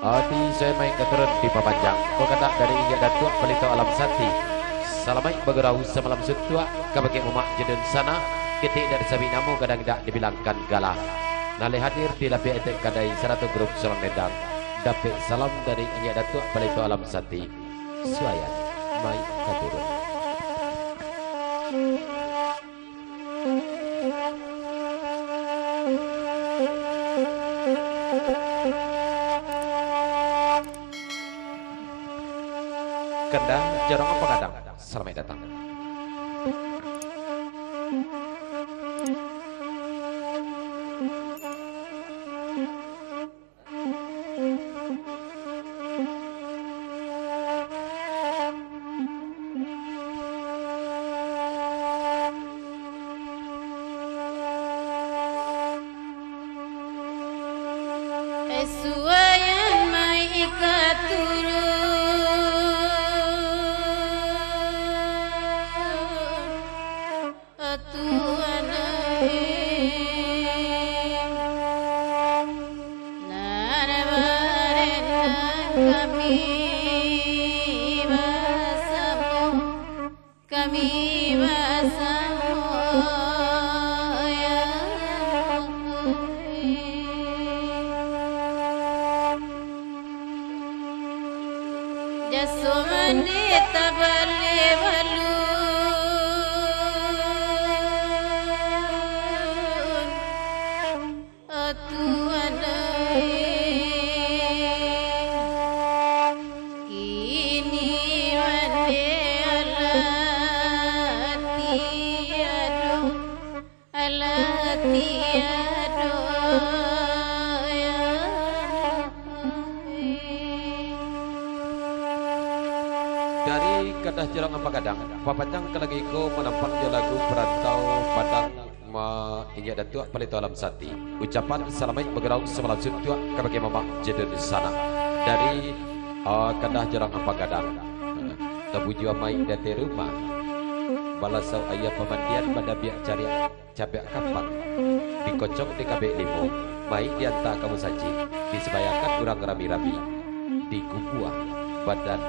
Adi saya main keturun di papanjang. Kau kata dari India Datuk Pelito Alam Sati. Salamai bergerau semalam sutua. Kabagi umak jedun sana. Ketik dari sabi namu kadang tidak dibilangkan galah. Nale hadir di lapi etek kadai 100 grup Selang Nedang. Dapet salam dari India Datuk Pelito Alam Sati. Suayan main keturun. Kendang Jorong apa kadang? Selamat datang. Suayan mai katurun atuanai narbarena kami basamu ya Jasumani tabale balun atuanai kini mande alati ado ya Dari kadah Jorong apa kadang? Papanjang kelagi ko menampang dia lagu perantau Padang India Datuk Pelito Alam Sati. Ucapan salamai bergerau semalam sutua kabagi mamak jedun di sana. Dari kadah Jorong apa kadang? Tabu jua mai dati rumah. Balasau ayah pemandian pada biak cari cabai kapan. Dikocok di kabek limo. Mai diantar kamu saji. Disebayakan orang rami-rami. Di kubuah badan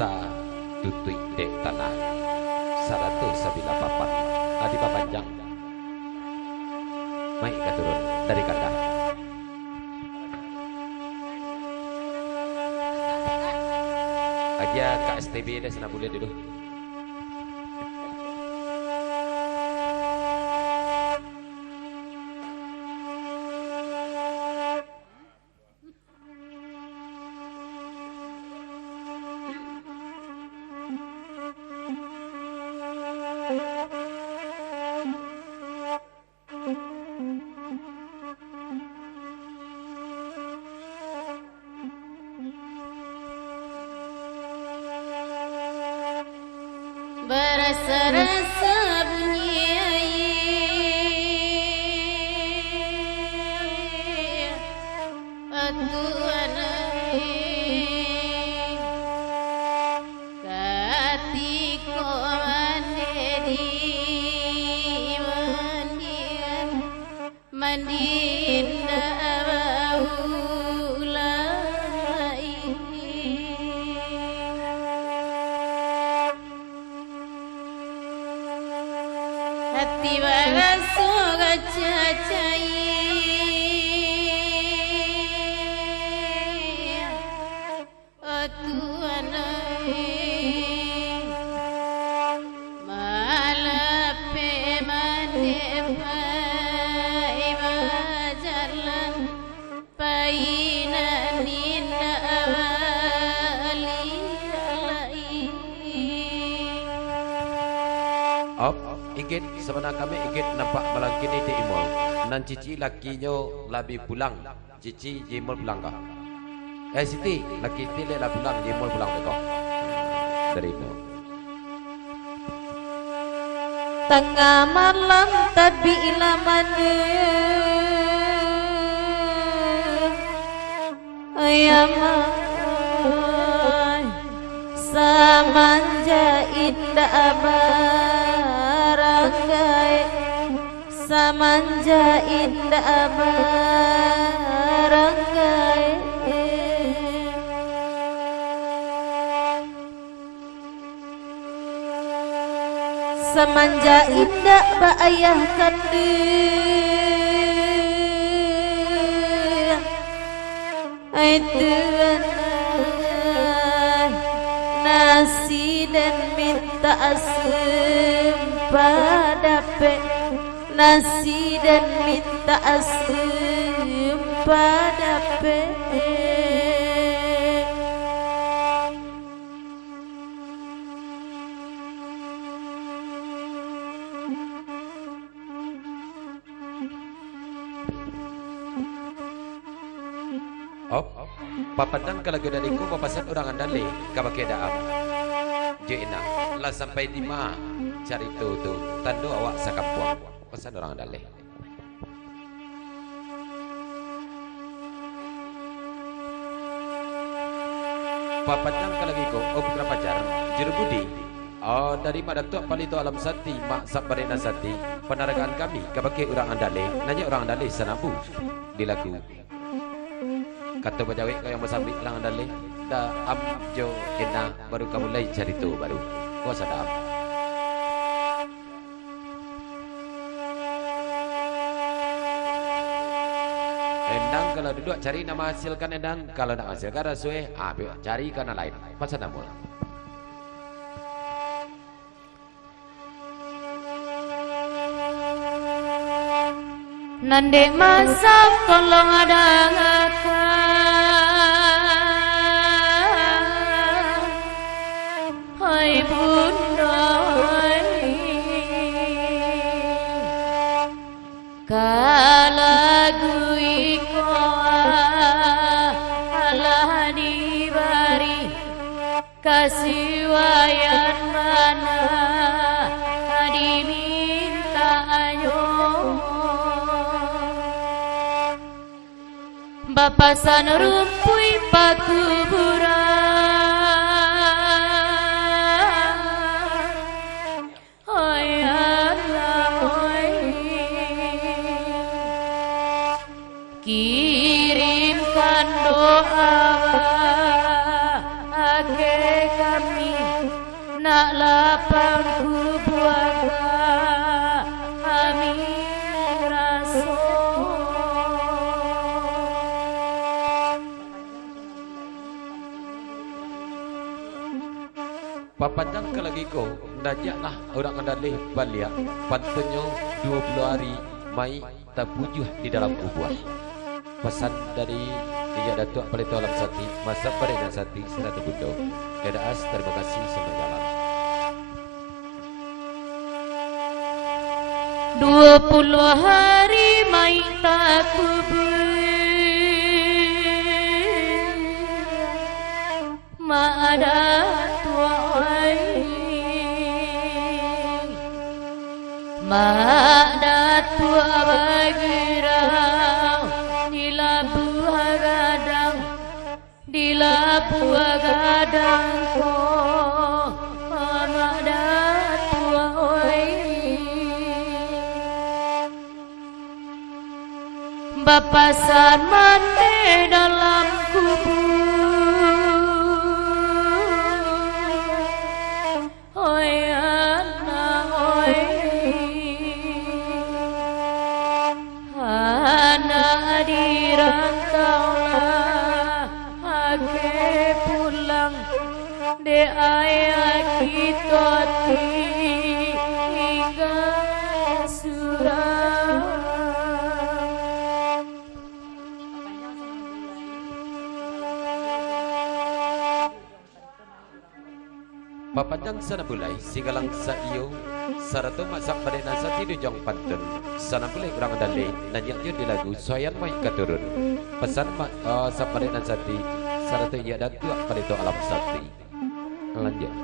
ta tutui dek tanah 198 adi papanjang mai katurun dari kata aja KSTB deh senang boleh dulu. Berasa-rasa bunyi air atuanai katiko mandiri mandinda bahulai hati bagaso gacacai atuanai malape mandepai bajalan painan ninda awali alai Op, ikit sebenarnya kami ikit nampak malang kini di imol. Nan cici lakinya labi pulang, cici jemol pulang kah? Siti, laki tile lah pulang, jemol pulang deh kau. Dari imol. Tengah malam tapi ilamane ayaman samanja indah baranggai samanja indah baranggai semanja indah ba ayah kandi itu nasi dan minta asem pada pe nasi dan minta asem pada pe Oh, papadang kalau dariku papasan orang andale kabake daam. Jena lah sampai di ma cari tu tando awak sakampuang. Pesan orang andale. Papadang kalau gigo oh putra pacar juru budi. Oh dari mana tu palito alam sati mak sabarena sati penaragaan kami kabake orang andale nanya orang andale sanabu di lagu. Kata bajawik kau yang bersambit lang andale da am jo kena baru kamu mulai cari tu baru kau sadar endang kalau duduk cari nama hasilkan endang kalau nak hasilkan rasue cari karena lain pasal nama nande masak tolong ada ngaka hai bunda kalagui koa alah dibari kasih wayan mana diminta ayo bapasan rumpui pakuburan oi Allah oi kirimkan doa ake kami nak lapang kubuaga amin rasul papanjang ke lagi ko najaklah orang andale balia pantunyo 20 hari mai tabujuh di dalam kubur pesan dari Iya Datuk Palito Alam Sati Masa Parena Sati Senata Bundo Dadaas terima kasih selamat jalan 20 hari mai tak kubur ma ada tuai ma ada tua bagirau di labuh gadang di labuh gadang ko ma ada tuai bapasan mande dalam kubur oi anak oi anak dirantaulah ake pulang de ayah kita hingga surau papanjang sana bulai singgalang sa iyo sarato masak Parena Sati dujong pantun sana bulai orang andale nanyak dia di lagu soyan mai katurun pesan sa Parena Sati sarato iya Datuk Palito Alam Sati lanjut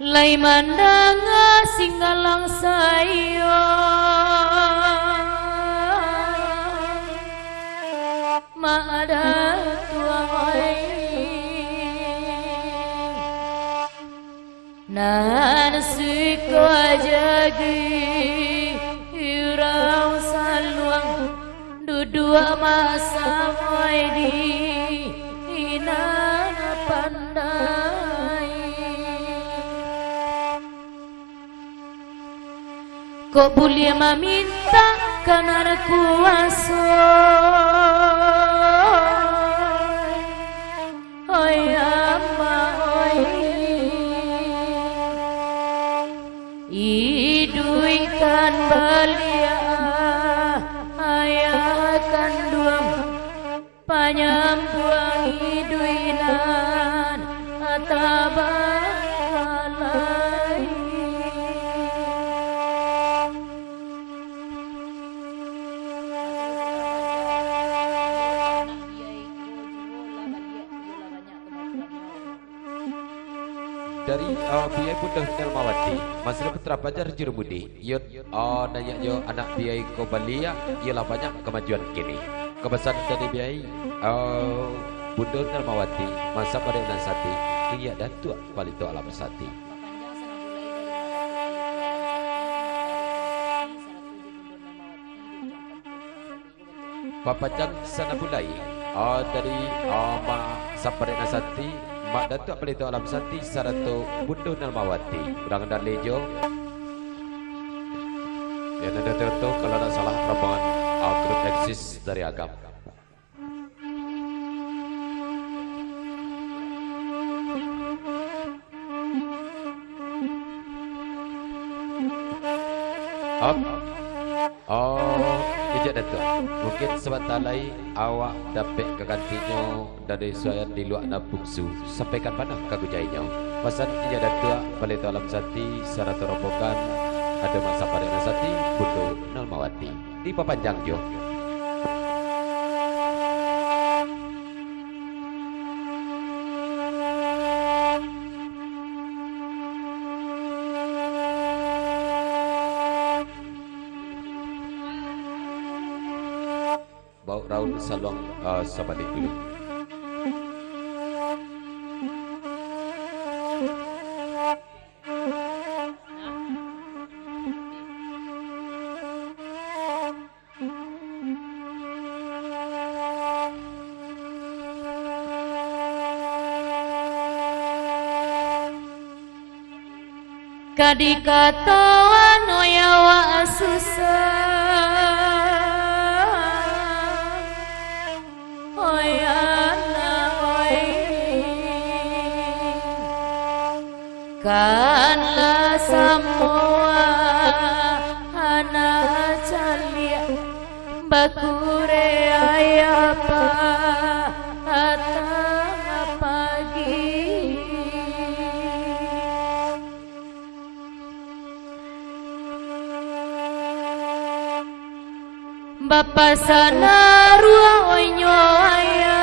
lai mandang singgalang sayo ma ada tuai nan suko jagi urang salu dua masa moy di ina pandai kok boleh meminta karena kuasa oi ama oi iduikan balia ayah kandung panyambuang iduinan atabalai dari biaya Bunda Nelmawati Masri Putra Pajar Jurumudi yut nanya yo anak biaya ko balia ialah banyak kemajuan kini kebesaran dari biaya Bunda Nelmawati masa pada nasati iya dan tua palito alam sati Papajang sana bulai dari ma sapare nasati mak datuk pelito alam sati saratu Bunda Nelmawati urang dan lejo yang ada itu kalau tidak salah rombongan grup eksis dari agam ijak datuk mungkin sebentar lagi awak dapat kegantinya dari suayan di luar nabuksu sampaikan panah kagujainya pasan ijak datuk pelito alam sati saratu rombongan ada masa pada nasati Bunda Nelmawati di Papanjang jo bau raun salong sabalik dulu kadikatawan oyawa susah oyana oi kanlah semua anak calia bakure ayapa atang pagi Bapa sana ruang onyo ayah